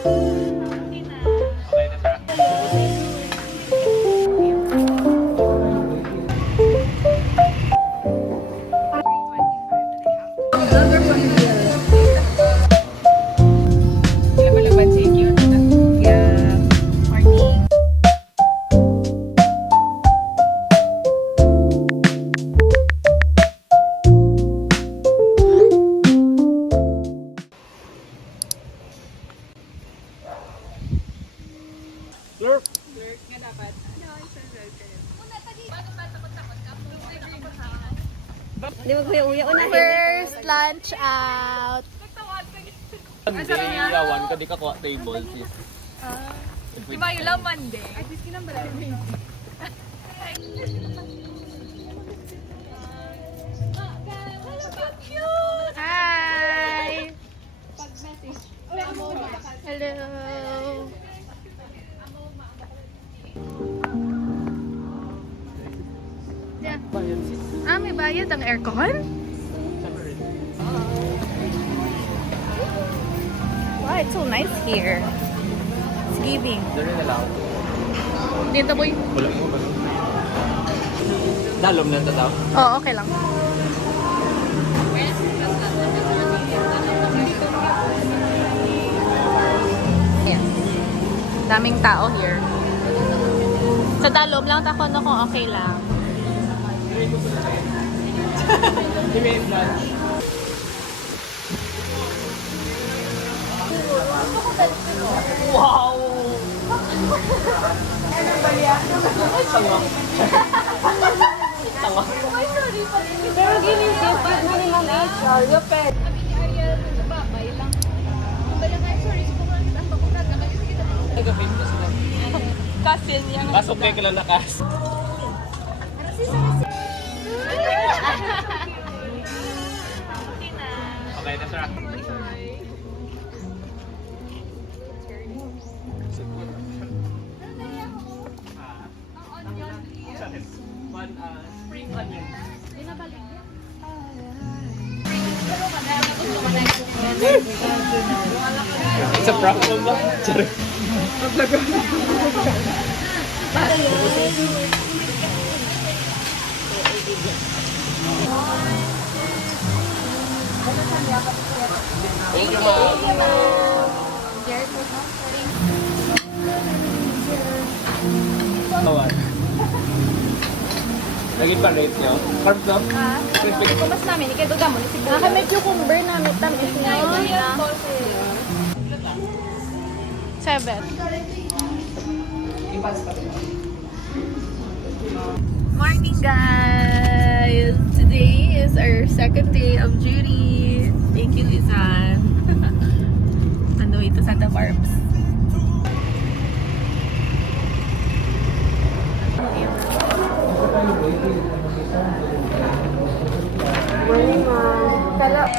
Okay na siya. Slurp! Slurp nga dapat. First lunch out. Hindi, yawan ka di ka kuha table, sis. Di ba yung laman din? Ay, sis, kinambala. Hi! Hello! Yeah. May bayad ang aircon? Wow, it's so nice here. It's giving. Dari na lang. Dito boy? Wala mo ba? Dalom na ito tao. Oo, okay lang. Ayan. Daming tao here. Sa dalom lang tako na kung okay lang. Wow! Tanga. Tanga. Pero ginisip mo ni Ma'am HR, yung pet. Nagapin ko sila. Kasin yung... Kaso kay kilala kas. Okay na siya. One spring onion. It's a prank mo ba? Charot. Thank you, ma'am. Kawan. Lagi pa rate nyo? Carb no? Crispy. Kumas namin, ikaduga mo. Nakamit yung cucumber namin, tamis nga. 7. Morning guys! Today is our second day of duty. Thank you, Lizanne. On the way to Santa Barbs.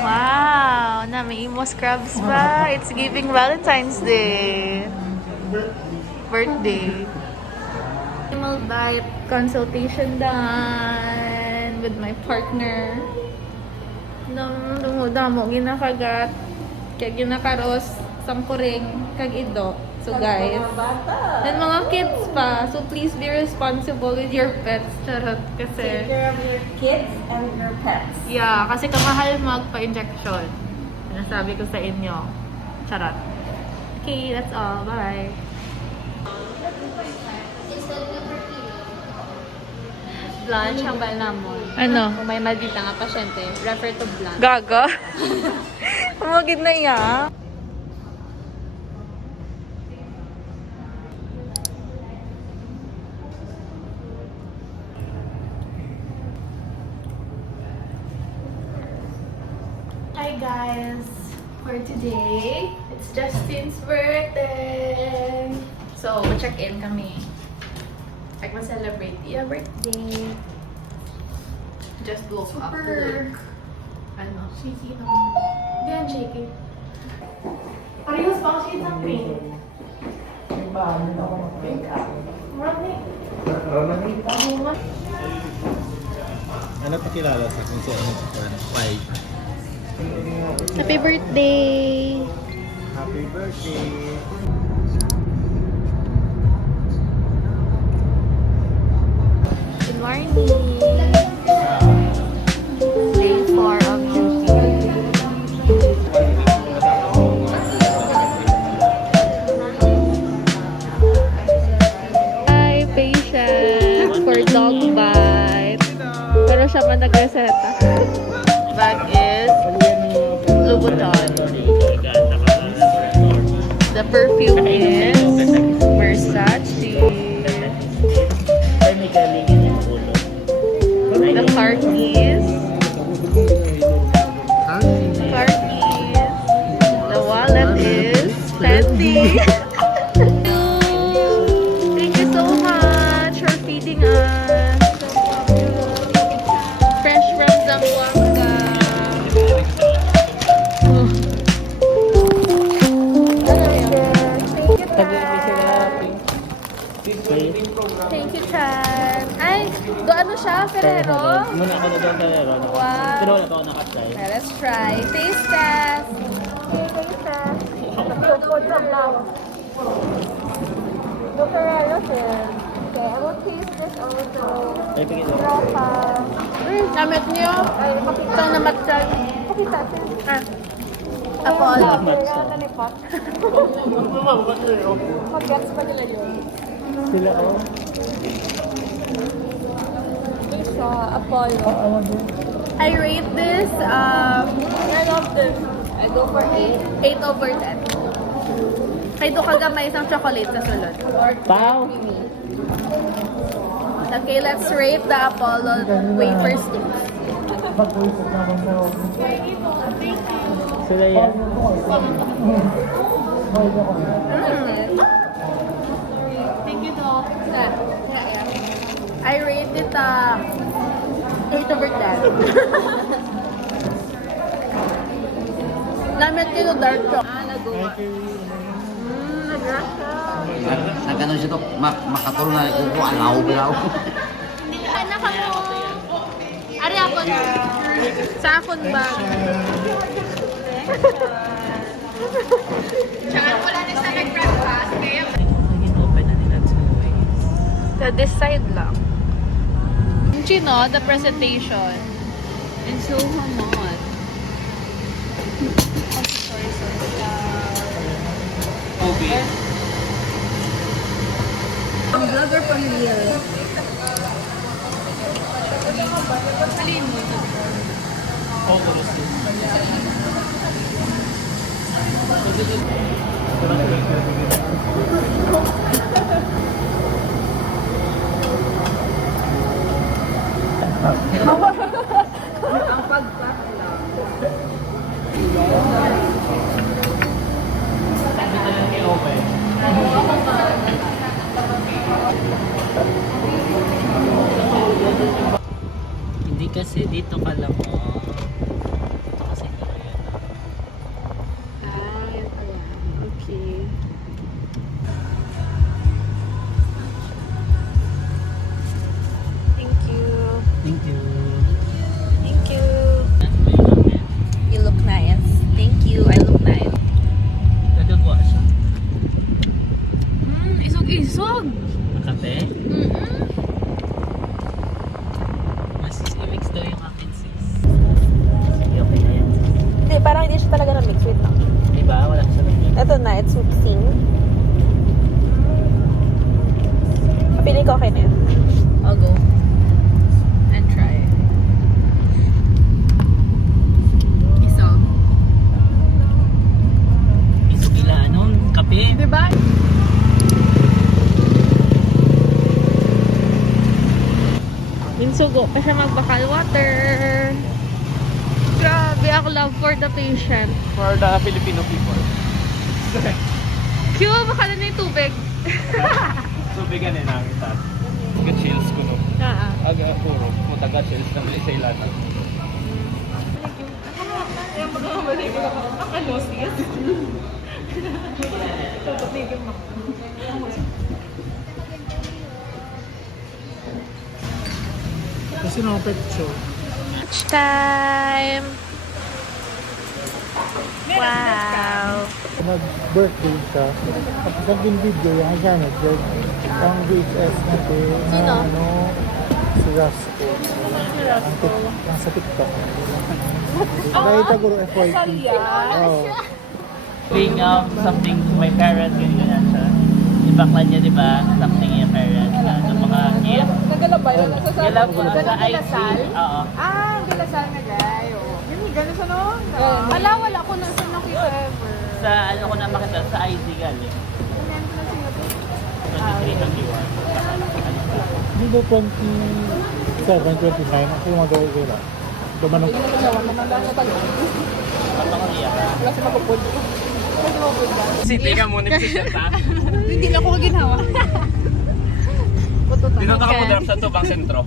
Wow! Na may emo scrubs ba? It's giving Valentine's Day. Birthday. Animal bite consultation done with my partner. Damo ginakagat. Kaya ginakaros sangkuring kag ido. So guys, and mga kids pa. So please be responsible with your pets. Charot kasi. Take care of your kids and your pets. Yeah, kasi kamahal magpa-injection. Sinasabi ko sa inyo. Charot. Okay, that's all. Bye. Blanche ang balamon. Ano? Kung may maldita nga pasyente, refer to Blanche. Gaga? Umagid na iya. Hi guys! For today, it's Justin's birthday! So, check-in kami. Like, ma-celebrate your birthday. Just woke up. Super! Ano? Shaky naman. Hindi yan shaky. Parehas pa ang shades ng pink. Marami. Ano pa kilala sa kung saan ano? Why? Happy birthday! Happy birthday! The perfume is Versace. Ay, may galingan yung ulo. The car keys. The wallet is Fendi. Thank you so much for feeding us. Fresh from Zamboanga. Thank you, Chan. Ay, ano siya? Ferrero? Muna ako na doon Ferrero. Wow. Pero wala pa ako nakatry. Let's try. Taste test. Taste test. The Ferrero sir. Okay, I will taste this also. Ay, pagin mo. Tropa. Namit niyo. Ay, pakita na matchan. Pakita. Ah. Apple. Mag-gets pa nila yun. Sila ako. So, Apollo. I rate this, I love this. I go for 8. 8 over 10. Kay do kagamay isang chocolate sa sulod. Pau! Okay, let's rate the Apollo wafer sticks. Sila yan. Thank you, Doc. I rate it 8 over 10. Namit kilo dark chocolate. Sa ganun siya to, makatulong na kuko, alaw bilaw. Anak mo. Ari ako na. Sa akon ba? Tsaka wala na sa nag-breakfast. Open na nila to. Sa this side lang. No, the presentation. And so not. Sorry. Okay. Ang vlogger from real. Alin mo ito? Ang pagpapala. Hindi kasi dito ka lang mo. Dito kasi hindi ko yun. Yan pala. Okay. Thank you. Thank you. Thank you. You look nice. Thank you. I look nice. Nagagawa siya. Isog-isog. Nakape? Mm-mm. Mas i-mix daw yung akin sis. Sige, okay na yan. Hindi, parang hindi siya talaga na-mix. Wait lang. Diba? Wala siya na yun. Ito na, it's mixing. Pili ko okay na yun. I'll go and try. Isog. Isugila, anong kape? Diba? Minsugo pa siya magbakal water. Grabe, ako love for the patient. For the Filipino people. Q, bakala na yung tubig. So, bigyan na namin ta. Taga-chills ko no. Aga puro. Kung taga-chills na may isa ilata. Kasi no picture. Lunch time! Wow! Nag-birthday siya. Tapos ang video yung siya nag-vlog. Ang VHS natin na Sino? ano, si Rasco. Ang sa TikTok. Dahil taguro FYP. Oh. Bring something to my parents, ganyan siya. Ibaklan niya, di ba? Something your parents. Ng mga gift. Nagalabay na sa Alam ko, sa IC. Galasal? Oo. Ah, ang galasal na guy. Oh. Yung galas ano? Wala ko nang nakita ever. Sa ano ko na makita, sa ID galing. 23-21. Hindi ba 27, 29? Ako yung magawa lang. Dumanong. Papakaliya ka. City ka muna siya ta. Hindi na ako ginawa. Dinoto ka mo drop sa tubang sentro.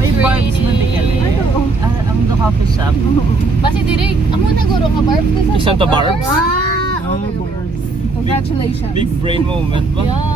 May barbs na di galing. Ang the coffee shop. Basi direk, ako naguro ka barbs. Isang to barbs? Congratulations. Big brain moment ba? Yeah.